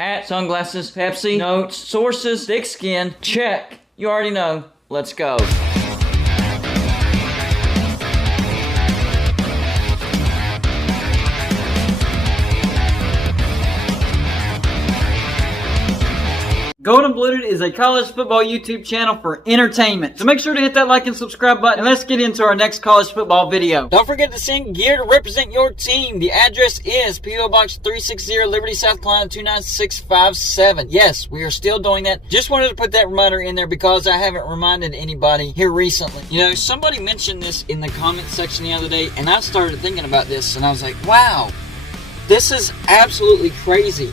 Hat, sunglasses, Pepsi, notes, sources, thick skin, check. You already know. Let's go. Golden Blooded is a college football YouTube channel for entertainment. So make sure to hit that like and subscribe button, and let's get into our next college football video. Don't forget to send gear to represent your team. The address is P.O. Box 360, Liberty, South Carolina 29657. Yes, we are still doing that. Just wanted to put that reminder in there because I haven't reminded anybody here recently. You know, somebody mentioned this in the comment section the other day, and I started thinking about this, and I was like, wow, this is absolutely crazy.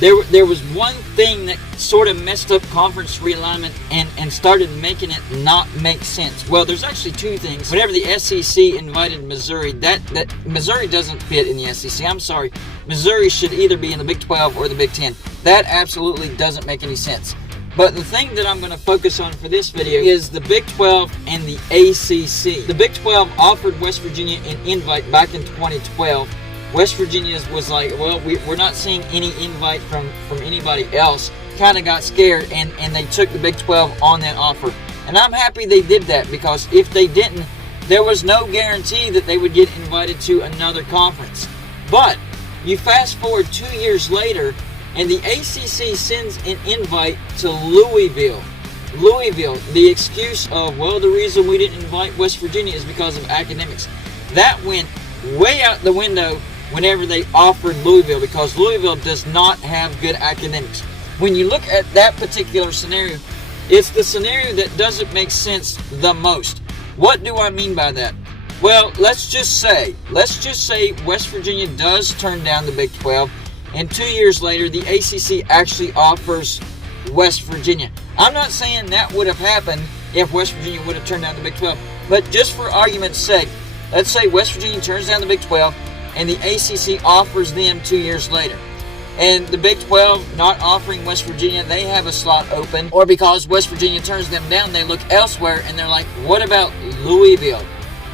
There was one thing that sort of messed up conference realignment and started making it not make sense. Well, there's actually two things. Whenever the SEC invited Missouri, that Missouri doesn't fit in the SEC. I'm sorry. Missouri should either be in the Big 12 or the Big 10. That absolutely doesn't make any sense. But the thing that I'm going to focus on for this video is the Big 12 and the ACC. The Big 12 offered West Virginia an invite back in 2012. West Virginia was like, well, we're not seeing any invite from anybody else. Kind of got scared, and they took the Big 12 on that offer. And I'm happy they did that, because if they didn't, there was no guarantee that they would get invited to another conference. But you fast forward 2 years later, and the ACC sends an invite to Louisville. Louisville, the excuse of, well, the reason we didn't invite West Virginia is because of academics. That went way out the window whenever they offered Louisville, because Louisville does not have good academics. When you look at that particular scenario, it's the scenario that doesn't make sense the most. What do I mean by that? Well, let's just say West Virginia does turn down the Big 12, and 2 years later the ACC actually offers West Virginia. I'm not saying that would have happened if West Virginia would have turned down the Big 12, but just for argument's sake, let's say West Virginia turns down the Big 12 and the ACC offers them 2 years later. And the Big 12 not offering West Virginia, they have a slot open. Or because West Virginia turns them down, they look elsewhere and they're like, what about Louisville?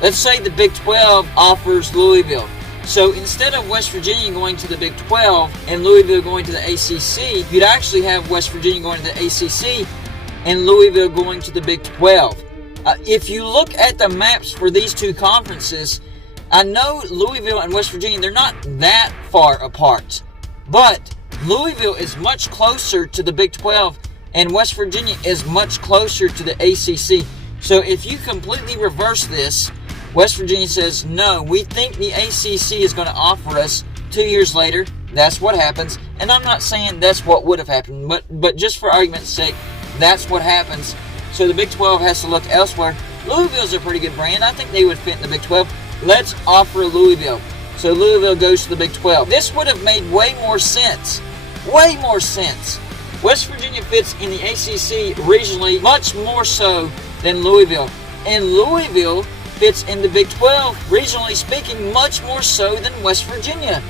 Let's say the Big 12 offers Louisville. So instead of West Virginia going to the Big 12 and Louisville going to the ACC, you'd actually have West Virginia going to the ACC and Louisville going to the Big 12. If you look at the maps for these two conferences, I know Louisville and West Virginia, they're not that far apart. But Louisville is much closer to the Big 12, and West Virginia is much closer to the ACC. So if you completely reverse this, West Virginia says, no, we think the ACC is going to offer us 2 years later. That's what happens. And I'm not saying that's what would have happened, but just for argument's sake, that's what happens. So the Big 12 has to look elsewhere. Louisville's a pretty good brand. I think they would fit in the Big 12. Let's offer Louisville. So Louisville goes to the Big 12. This would have made way more sense. Way more sense. West Virginia fits in the ACC regionally much more so than Louisville. And Louisville fits in the Big 12, regionally speaking, much more so than West Virginia.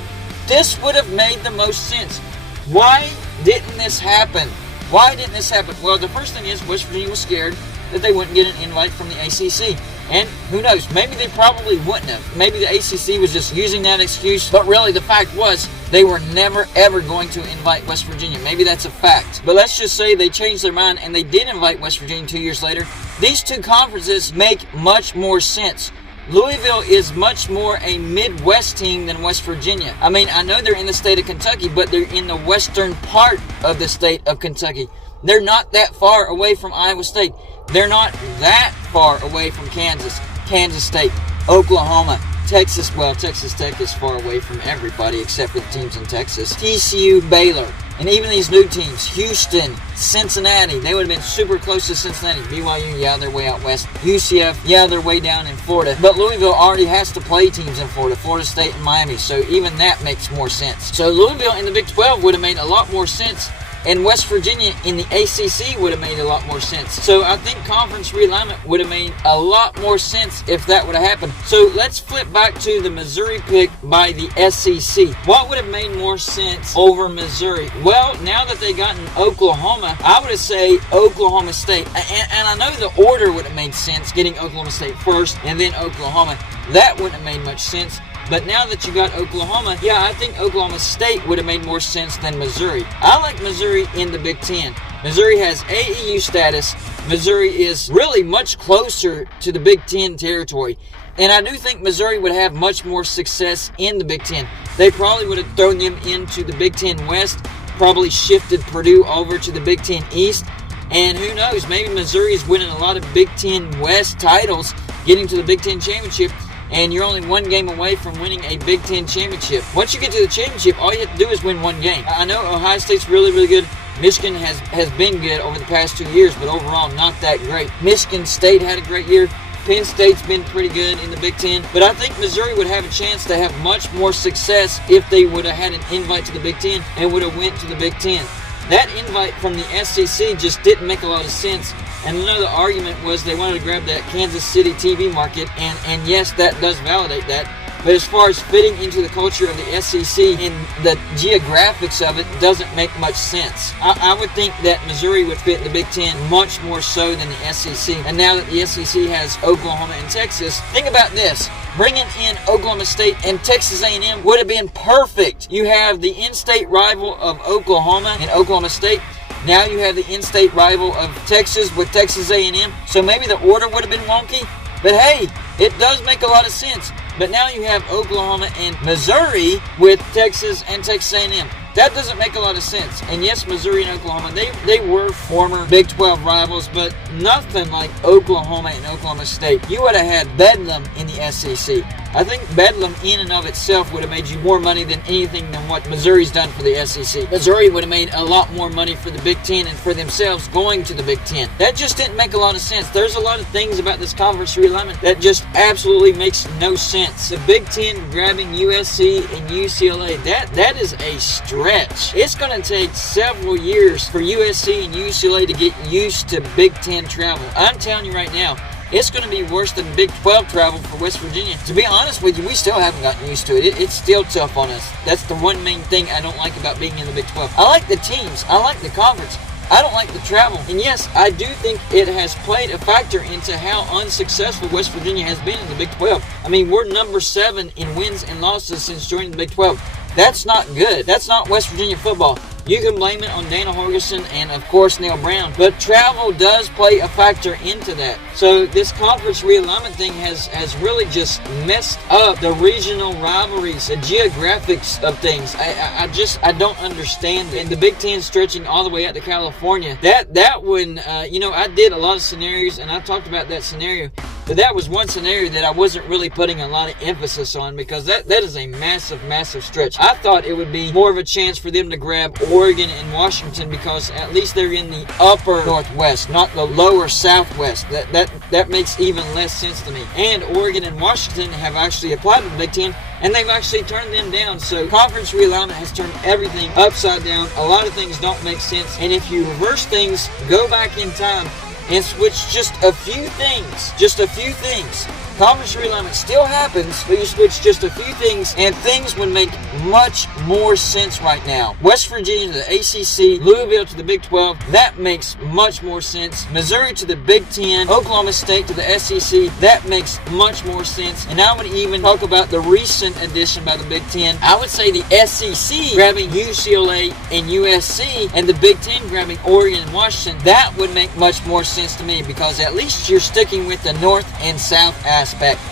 This would have made the most sense. Why didn't this happen? Why didn't this happen? Well, the first thing is West Virginia was scared that they wouldn't get an invite from the ACC. And who knows, maybe they probably wouldn't have. Maybe the ACC was just using that excuse. But really, the fact was, they were never, ever going to invite West Virginia. Maybe that's a fact. But let's just say they changed their mind and they did invite West Virginia 2 years later. These two conferences make much more sense. Louisville is much more a Midwest team than West Virginia. I mean, I know they're in the state of Kentucky, but they're in the western part of the state of Kentucky. They're not that far away from Iowa State. They're not that far away from Kansas State, Oklahoma, Texas. Well, Texas Tech is far away from everybody except for the teams in Texas. TCU, Baylor, and even these new teams, Houston, Cincinnati. They would have been super close to Cincinnati. BYU, yeah, they're way out west. UCF, yeah, they're way down in Florida. But Louisville already has to play teams in Florida, Florida State and Miami. So even that makes more sense. So Louisville in the Big 12 would have made a lot more sense. And West Virginia in the ACC would have made a lot more sense. So I think conference realignment would have made a lot more sense if that would have happened. So let's flip back to the Missouri pick by the SEC. What would have made more sense over Missouri? Well, now that they got in Oklahoma, I would have said Oklahoma State. And I know the order would have made sense, getting Oklahoma State first and then Oklahoma. That wouldn't have made much sense. But now that you got Oklahoma, yeah, I think Oklahoma State would have made more sense than Missouri. I like Missouri in the Big Ten. Missouri has AAU status. Missouri is really much closer to the Big Ten territory. And I do think Missouri would have much more success in the Big Ten. They probably would have thrown them into the Big Ten West, probably shifted Purdue over to the Big Ten East. And who knows, maybe Missouri is winning a lot of Big Ten West titles, getting to the Big Ten championship, and you're only one game away from winning a Big Ten championship. Once you get to the championship, all you have to do is win one game. I know Ohio State's really, really good. Michigan has been good over the past 2 years, but overall not that great. Michigan State had a great year. Penn State's been pretty good in the Big Ten. But I think Missouri would have a chance to have much more success if they would have had an invite to the Big Ten and would have went to the Big Ten. That invite from the SEC just didn't make a lot of sense. And another argument was they wanted to grab that Kansas City TV market. And yes, that does validate that. But as far as fitting into the culture of the SEC and the geographics of it, doesn't make much sense. I would think that Missouri would fit in the Big Ten much more so than the SEC. And now that the SEC has Oklahoma and Texas, think about this. Bringing in Oklahoma State and Texas A&M would have been perfect. You have the in-state rival of Oklahoma and Oklahoma State. Now you have the in-state rival of Texas with Texas A&M. So maybe the order would have been wonky. But hey, it does make a lot of sense. But now you have Oklahoma and Missouri with Texas and Texas A&M. That doesn't make a lot of sense. And yes, Missouri and Oklahoma, they were former Big 12 rivals, but nothing like Oklahoma and Oklahoma State. You would have had Bedlam in the SEC. I think Bedlam in and of itself would have made you more money than anything than what Missouri's done for the SEC. Missouri would have made a lot more money for the Big Ten and for themselves going to the Big Ten. That just didn't make a lot of sense. There's a lot of things about this conference realignment that just absolutely makes no sense. The Big Ten grabbing USC and UCLA, that is a stretch. It's going to take several years for USC and UCLA to get used to Big Ten travel. I'm telling you right now, it's going to be worse than Big 12 travel for West Virginia. To be honest with you, we still haven't gotten used to it. It's still tough on us. That's the one main thing I don't like about being in the Big 12. I like the teams. I like the conference. I don't like the travel. And yes, I do think it has played a factor into how unsuccessful West Virginia has been in the Big 12. I mean, we're number 7 in wins and losses since joining the Big 12. That's not good. That's not West Virginia football. You can blame it on Dana Holgorsen and, of course, Neil Brown. But travel does play a factor into that. So this conference realignment thing has really just messed up the regional rivalries, the geographics of things. I don't understand it. And the Big Ten stretching all the way out to California. That one, I did a lot of scenarios, and I talked about that scenario. But that was one scenario that I wasn't really putting a lot of emphasis on because that is a massive, massive stretch. I thought it would be more of a chance for them to grab Oregon and Washington because at least they're in the upper Northwest, not the lower Southwest. That makes even less sense to me. And Oregon and Washington have actually applied to the Big Ten, and they've actually turned them down. So conference realignment has turned everything upside down. A lot of things don't make sense. And if you reverse things, go back in time, and switch just a few things. Conference realignment still happens, but you switch just a few things, and things would make much more sense right now. West Virginia to the ACC, Louisville to the Big 12, that makes much more sense. Missouri to the Big 10, Oklahoma State to the SEC, that makes much more sense. And I would even talk about the recent addition by the Big 10. I would say the SEC grabbing UCLA and USC, and the Big 10 grabbing Oregon and Washington. That would make much more sense to me because at least you're sticking with the North and South aspect.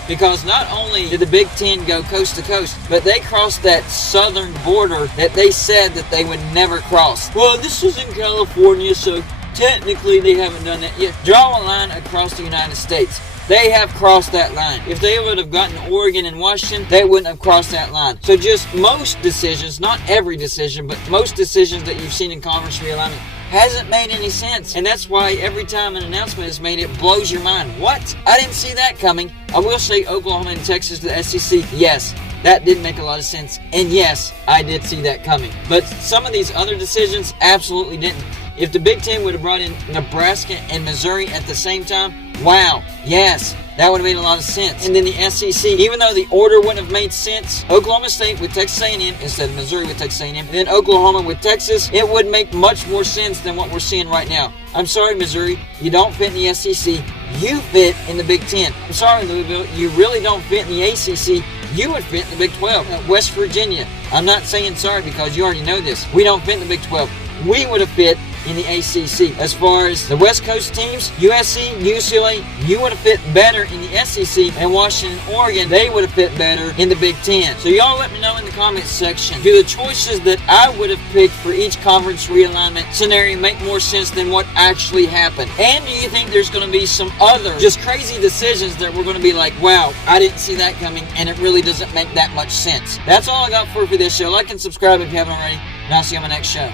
Because not only did the Big Ten go coast to coast, but they crossed that southern border that they said that they would never cross. Well, this is in California, so technically they haven't done that yet. Draw a line across the United States. They have crossed that line. If they would have gotten Oregon and Washington, they wouldn't have crossed that line. So just most decisions, not every decision, but most decisions that you've seen in conference realignment hasn't made any sense. And that's why every time an announcement is made, it blows your mind. What? I didn't see that coming. I will say Oklahoma and Texas to the SEC. Yes, that did make a lot of sense. And yes, I did see that coming. But some of these other decisions absolutely didn't. If the Big Ten would have brought in Nebraska and Missouri at the same time, wow, yes, that would have made a lot of sense. And then the SEC, even though the order wouldn't have made sense, Oklahoma State with Texas A&M instead of Missouri with Texas A&M, and then Oklahoma with Texas, it would make much more sense than what we're seeing right now. I'm sorry, Missouri, you don't fit in the SEC. You fit in the Big Ten. I'm sorry, Louisville, you really don't fit in the ACC. you would fit in the Big 12. West Virginia, I'm not saying sorry because you already know this. We don't fit in the Big 12. We would have fit in the ACC. As far as the West Coast teams, USC, UCLA, you would have fit better in the SEC, and Washington, Oregon, they would have fit better in the Big 10. So y'all let me know in the comments section, do the choices that I would have picked for each conference realignment scenario make more sense than what actually happened? And do you think there's going to be some other just crazy decisions that we're going to be like, wow, I didn't see that coming, and it really doesn't make that much sense? That's all I got for this show. Like and subscribe if you haven't already, and I'll see you on my next show.